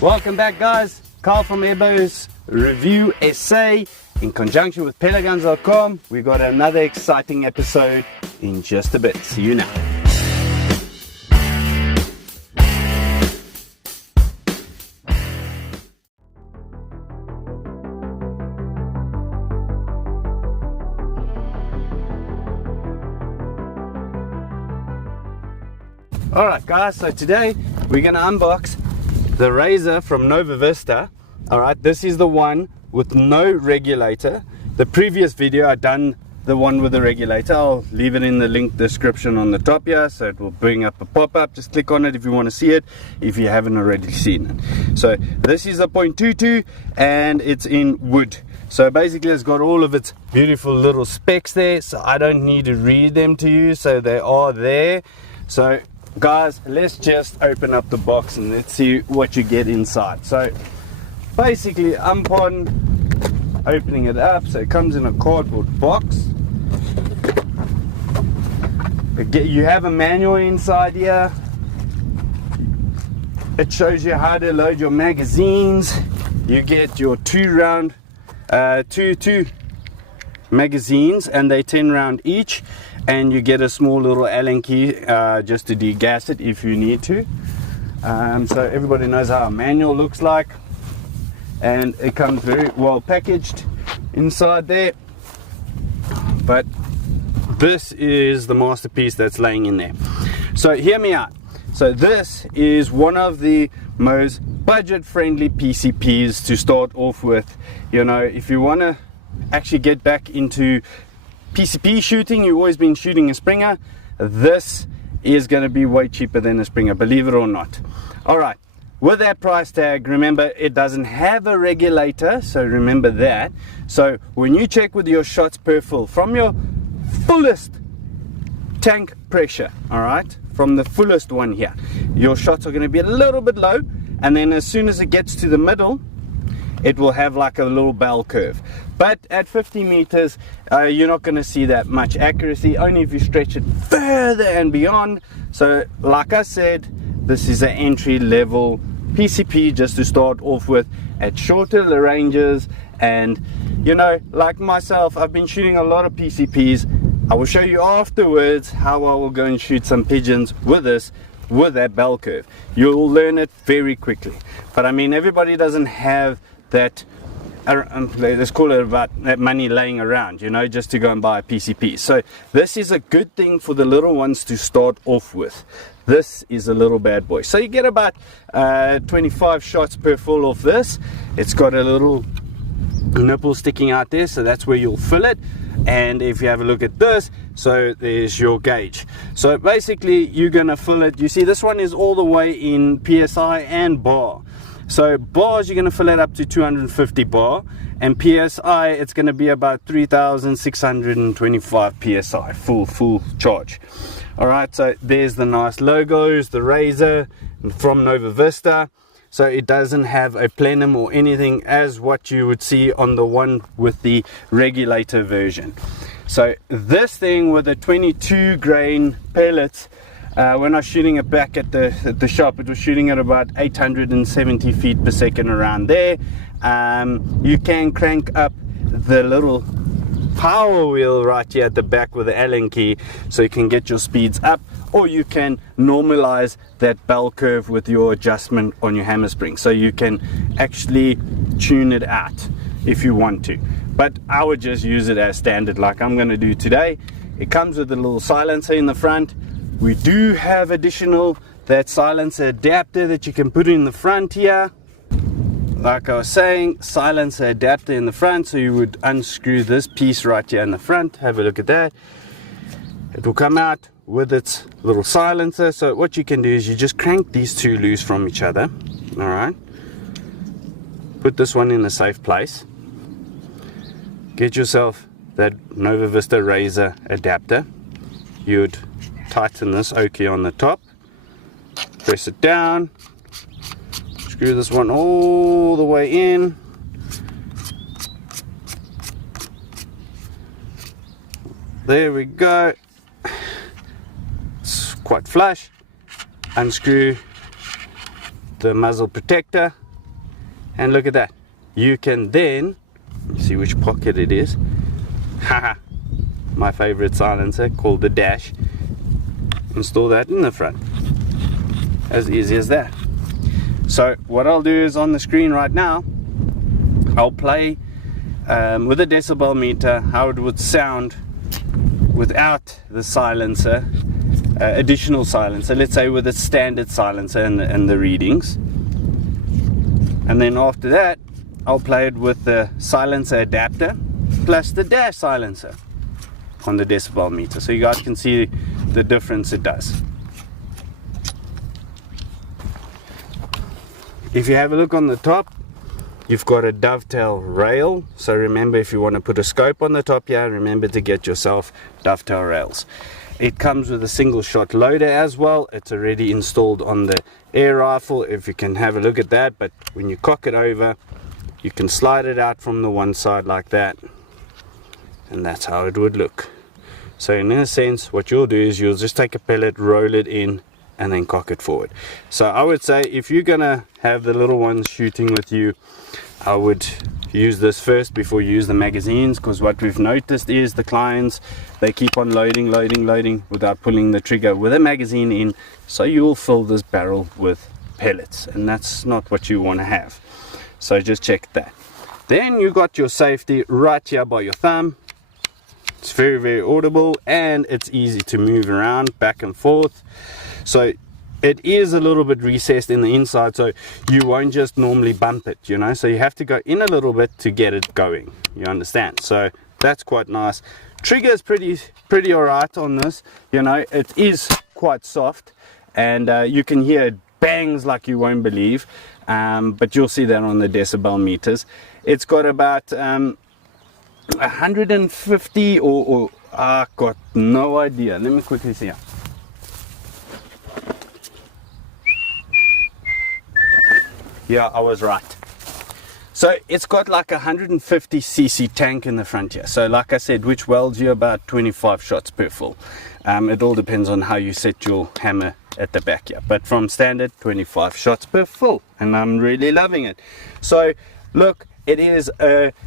Welcome back, guys. Carl from AirbrosreviewSA in conjunction with Pellets.com. We got another exciting episode in just a bit. See you now. Alright guys, so today we're going to unbox the Razer from Nova Vista. Alright, this is the one with no regulator. The previous video I done the one with the regulator. I'll leave it in the link description on the top here, so it will bring up a pop-up. Just click on it if you want to see it, if you haven't already seen it. So this is a 0.22 and it's in wood. So basically it's got all of its beautiful little specs there, so I don't need to read them to you, so they are there. So guys, let's just open up the box and let's see what you get inside. So basically, upon opening it up, so it comes in a cardboard box. You have a manual inside here. It shows you how to load your magazines. You get your two magazines, and they're 10 round each. And you get a small little Allen key just to degas it if you need to. So everybody knows how a manual looks like, and it comes very well packaged inside there. But this is the masterpiece that's laying in there. So hear me out. So this is one of the most budget-friendly PCPs to start off with. You know, if you want to actually get back into PCP shooting, you've always been shooting a Springer, this is going to be way cheaper than a Springer, believe it or not. Alright, with that price tag, remember it doesn't have a regulator, so remember that. So when you check with your shots per fill from your fullest tank pressure, alright, from the fullest one here, your shots are going to be a little bit low, and then as soon as it gets to the middle, it will have like a little bell curve. But at 50 meters, you're not going to see that much accuracy, only if you stretch it further and beyond. So like I said, this is an entry level PCP just to start off with at shorter ranges. And you know, like myself, I've been shooting a lot of PCPs. I will show you afterwards how I will go and shoot some pigeons with this, with that bell curve. You'll learn it very quickly. But I mean, everybody doesn't have that, let's call it about that money laying around, you know, just to go and buy a PCP. So this is a good thing for the little ones to start off with. This is a little bad boy. So you get about 25 shots per full of this. It's got a little nipple sticking out there, so that's where you'll fill it. And if you have a look at this, so there's your gauge. So basically you're gonna fill it. You see this one is all the way in PSI and bar. So bars, you're going to fill it up to 250 bar, and PSI, it's going to be about 3,625 PSI, full charge. Alright, so there's the nice logos, the Razer from Nova Vista. So it doesn't have a plenum or anything as what you would see on the one with the regulator version. So this thing with the 22 grain pellets, when I was shooting it back at the shop, it was shooting at about 870 feet per second around there. You can crank up the little power wheel right here at the back with the Allen key, so you can get your speeds up, or you can normalize that bell curve with your adjustment on your hammer spring, so you can actually tune it out if you want to. But I would just use it as standard like I'm going to do today. It comes with a little silencer in the front. We do have additional that silencer adapter that you can put in the front here. Like I was saying, silencer adapter in the front, so you would unscrew this piece right here in the front. Have a look at that. It will come out with its little silencer. So what you can do is you just crank these two loose from each other. Alright. Put this one in a safe place. Get yourself that Nova Vista Razer adapter. You'd tighten this OK on the top, press it down, screw this one all the way in, there we go, it's quite flush. Unscrew the muzzle protector And look at that. You can then, see which pocket it is. Haha, my favorite silencer called the Dash. Install that in the front. As easy as that. So what I'll do is on the screen right now, I'll play with a decibel meter how it would sound without the silencer, additional silencer, let's say with a standard silencer and the readings. And then after that, I'll play it with the silencer adapter plus the Dash silencer on the decibel meter, so you guys can see the difference it does. If you have a look on the top, you've got a dovetail rail. So remember, if you want to put a scope on the top here, remember to get yourself dovetail rails. It comes with a single shot loader as well. It's already installed on the air rifle, if you can have a look at that. But when you cock it over, you can slide it out from the one side like that, and that's how it would look. So in a sense, what you'll do is you'll just take a pellet, roll it in, and then cock it forward. So I would say if you're gonna have the little ones shooting with you, I would use this first before you use the magazines, because what we've noticed is the clients, they keep on loading without pulling the trigger with a magazine in, so you'll fill this barrel with pellets, and that's not what you want to have. So just check that. Then you got your safety right here by your thumb. It's very audible, and it's easy to move around back and forth. So it is a little bit recessed in the inside, so you won't just normally bump it, you know, so you have to go in a little bit to get it going, you understand? So that's quite nice. Trigger is pretty alright on this, you know, it is quite soft, and you can hear it bangs like you won't believe, but you'll see that on the decibel meters. It's got about 150 or I got no idea. Let me quickly see. Yeah, I was right. So it's got like a 150 cc tank in the front here. So like I said, which welds you about 25 shots per full. It all depends on how you set your hammer at the back here. But from standard, 25 shots per full. And I'm really loving it. So look, it is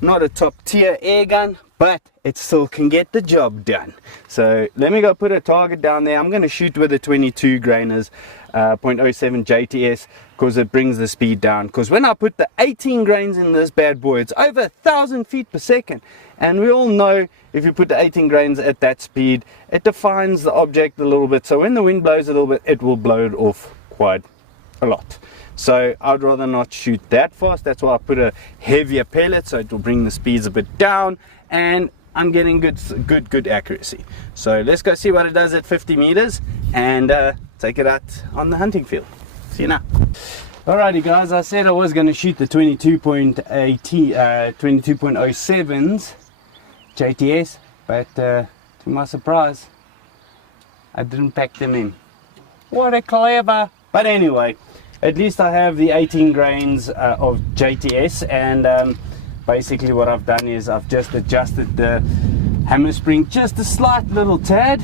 not a top tier air gun, but it still can get the job done. So let me go put a target down there. I'm going to shoot with a 22 grainers 0.07 JTS, because it brings the speed down. Because when I put the 18 grains in this bad boy, it's over 1,000 feet per second. And we all know if you put the 18 grains at that speed, it defines the object a little bit. So when the wind blows a little bit, it will blow it off quite a lot. So I'd rather not shoot that fast. That's why I put a heavier pellet, so it will bring the speeds a bit down, and I'm getting good accuracy. So let's go see what it does at 50 meters and take it out on the hunting field. See you now. Alrighty guys, I said I was going to shoot the 22.07s JTS, but to my surprise, I didn't pack them in. What a clever! But anyway, at least I have the 18 grains of JTS, and basically what I've done is I've just adjusted the hammer spring just a slight little tad,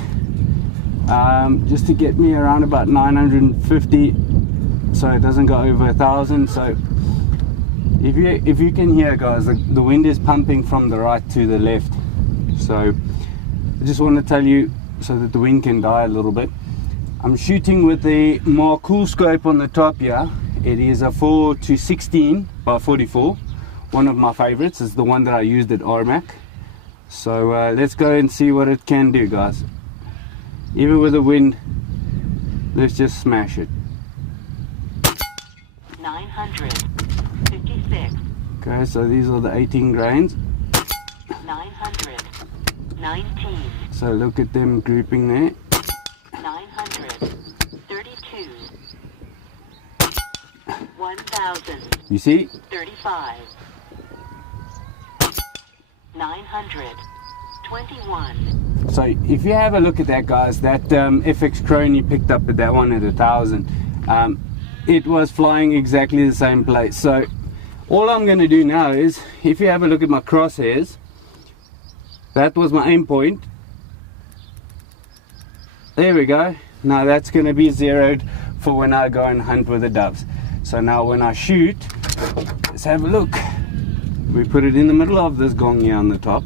just to get me around about 950, so it doesn't go over 1,000. So if you can hear guys, the wind is pumping from the right to the left. So I just want to tell you so that the wind can die a little bit. I'm shooting with the Marcool scope on the top here. It is a 4-16 by 44. One of my favorites is the one that I used at RMAC. So let's go and see what it can do, guys. Even with the wind, let's just smash it. 956. Okay, so these are the 18 grains. 919. So look at them grouping there. 932. 1000. You see? 35. 921. So if you have a look at that, guys, that FX Crone you picked up at that one at 1,000, it was flying exactly the same place. So all I'm going to do now is, if you have a look at my crosshairs, that was my aim point. There we go. Now that's going to be zeroed for when I go and hunt with the doves. So now when I shoot, Let's have a look. We put it in the middle of this gong here on the top.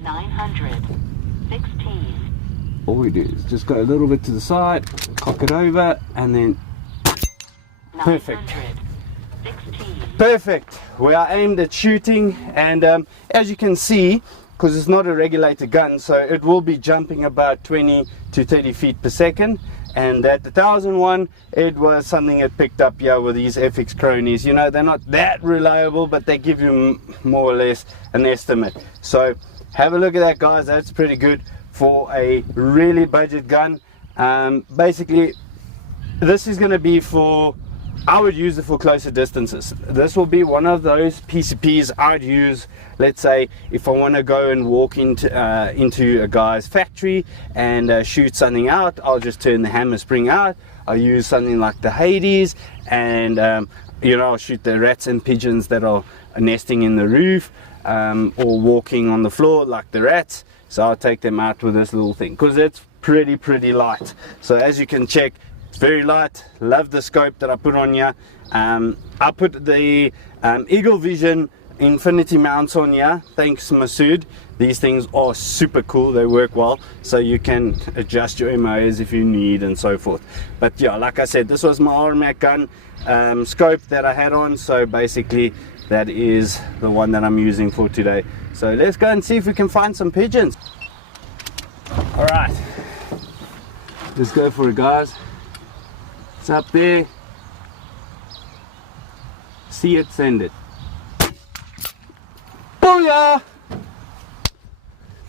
916. All we do is just go a little bit to the side, cock it over, and then perfect. 916. Perfect. We are aimed at shooting, and as you can see, because it's not a regulated gun, so it will be jumping about 20 to 30 feet per second. And at the 1001, it was something it picked up here with these FX cronies. You know, they're not that reliable, but they give you more or less an estimate. So have a look at that, guys. That's pretty good for a really budget gun. Basically, this is going to be for, I would use it for closer distances. This will be one of those PCPs I'd use, let's say, if I want to go and walk into a guy's factory and shoot something out. I'll just turn the hammer spring out. I'll use something like the Hades, and you know, I'll shoot the rats and pigeons that are nesting in the roof, or walking on the floor like the rats. So I'll take them out with this little thing, because it's pretty light. So as you can check, it's very light. Love the scope that I put on here. I put the Eagle Vision Infinity mounts on here, thanks Masood. These things are super cool, they work well, so you can adjust your MOs if you need and so forth. But yeah, like I said, this was my RMAC gun scope that I had on, so basically that is the one that I'm using for today. So let's go and see if we can find some pigeons. All right, let's go for it, guys. It's up there. See it, send it. Booyah!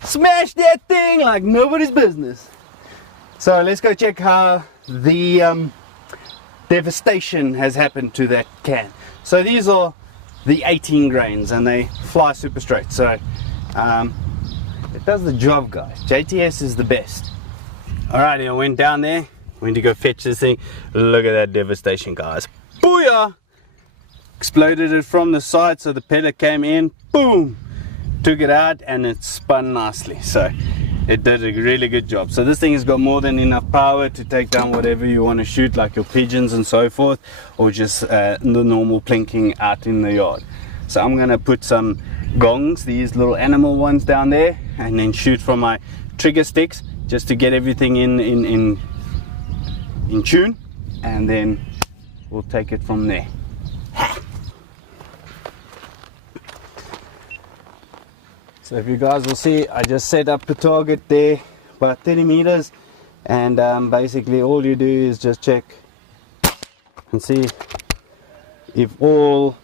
Smash that thing like nobody's business. So let's go check how the devastation has happened to that can. So these are the 18 grains and they fly super straight. So it does the job, guys. JTS is the best. Alrighty, I went down there, went to go fetch this thing. Look at that devastation, guys. Booyah! Exploded it from the side, so the pellet came in, boom, took it out, and it spun nicely. So it did a really good job. So this thing has got more than enough power to take down whatever you want to shoot, like your pigeons and so forth, or just the normal plinking out in the yard. So I'm gonna put some gongs, these little animal ones down there, and then shoot from my trigger sticks just to get everything in tune, and then we'll take it from there. So if you guys will see, I just set up the target there about 30 meters, and basically all you do is just check and see if all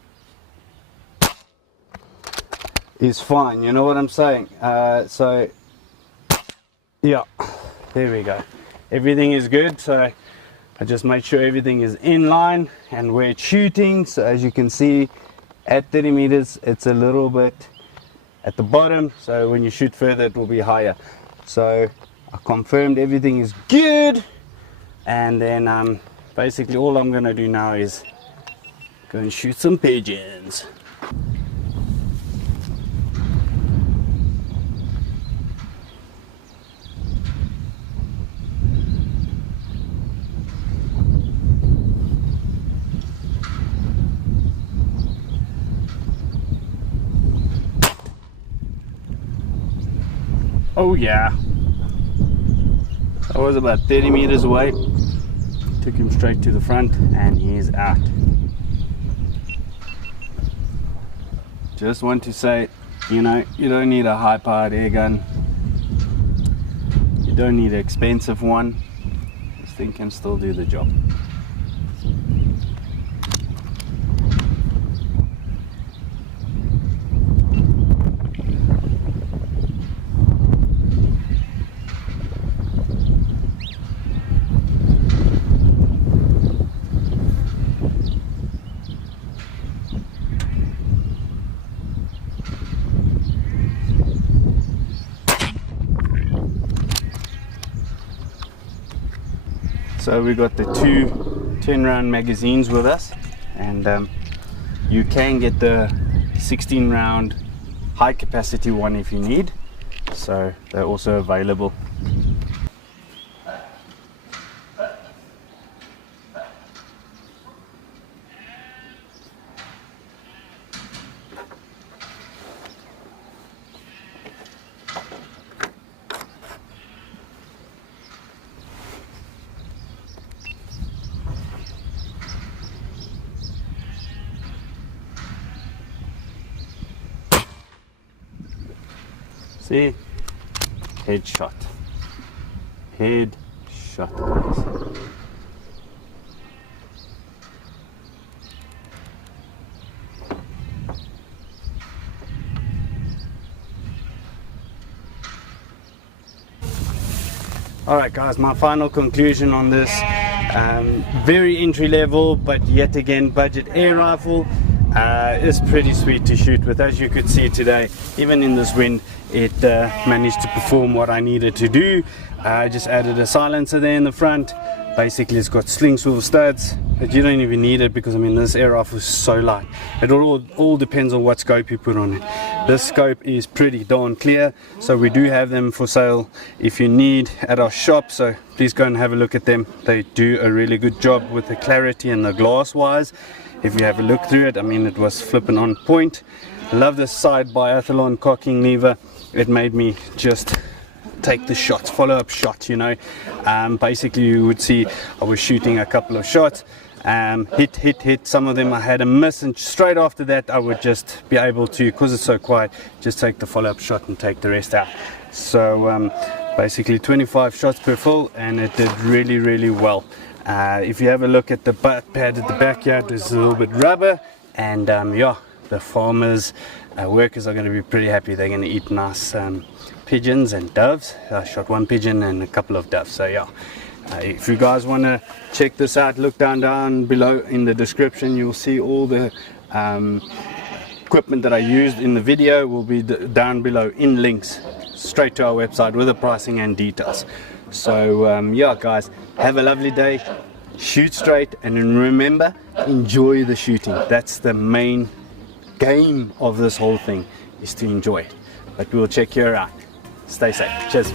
is fine, you know what I'm saying. So yeah, there we go, everything is good. So I just made sure everything is in line and where it's shooting. So as you can see, at 30 meters it's a little bit at the bottom, so when you shoot further it will be higher. So I confirmed everything is good, and then basically all I'm gonna do now is go and shoot some pigeons. Oh yeah, I was about 30 meters away, took him straight to the front, and he's out. Just want to say, you know, you don't need a high powered air gun, you don't need an expensive one. This thing can still do the job. So we got the two 10-round magazines with us, and you can get the 16-round high capacity one if you need, so they're also available. See, headshot, guys. Alright guys, my final conclusion on this, very entry level but yet again budget air rifle. Is pretty sweet to shoot with. As you could see today, even in this wind, it managed to perform what I needed to do. I just added a silencer there in the front. Basically it's got sling swivel studs, but you don't even need it because I mean this air rifle is so light. It all depends on what scope you put on it. This scope is pretty darn clear, so we do have them for sale if you need at our shop, so please go and have a look at them. They do a really good job with the clarity and the glass wise. If you have a look through it, I mean it was flipping on point. Love this side biathlon cocking lever. It made me just take the shots, follow-up shot, you know. Basically you would see I was shooting a couple of shots, hit, some of them I had a miss, and straight after that I would just be able to, because it's so quiet, just take the follow-up shot and take the rest out. So basically 25 shots per fill, and it did really well. If you have a look at the butt pad at the backyard, there's a little bit rubber, and yeah, the farmers, workers are going to be pretty happy. They're going to eat nice pigeons and doves. I shot one pigeon and a couple of doves, so yeah. If you guys want to check this out, look down below in the description. You'll see all the equipment that I used in the video will be down below in links straight to our website with the pricing and details. So yeah guys, have a lovely day, shoot straight, and remember, enjoy the shooting. That's the main game of this whole thing, is to enjoy it. But we'll check you out. Stay safe. Cheers.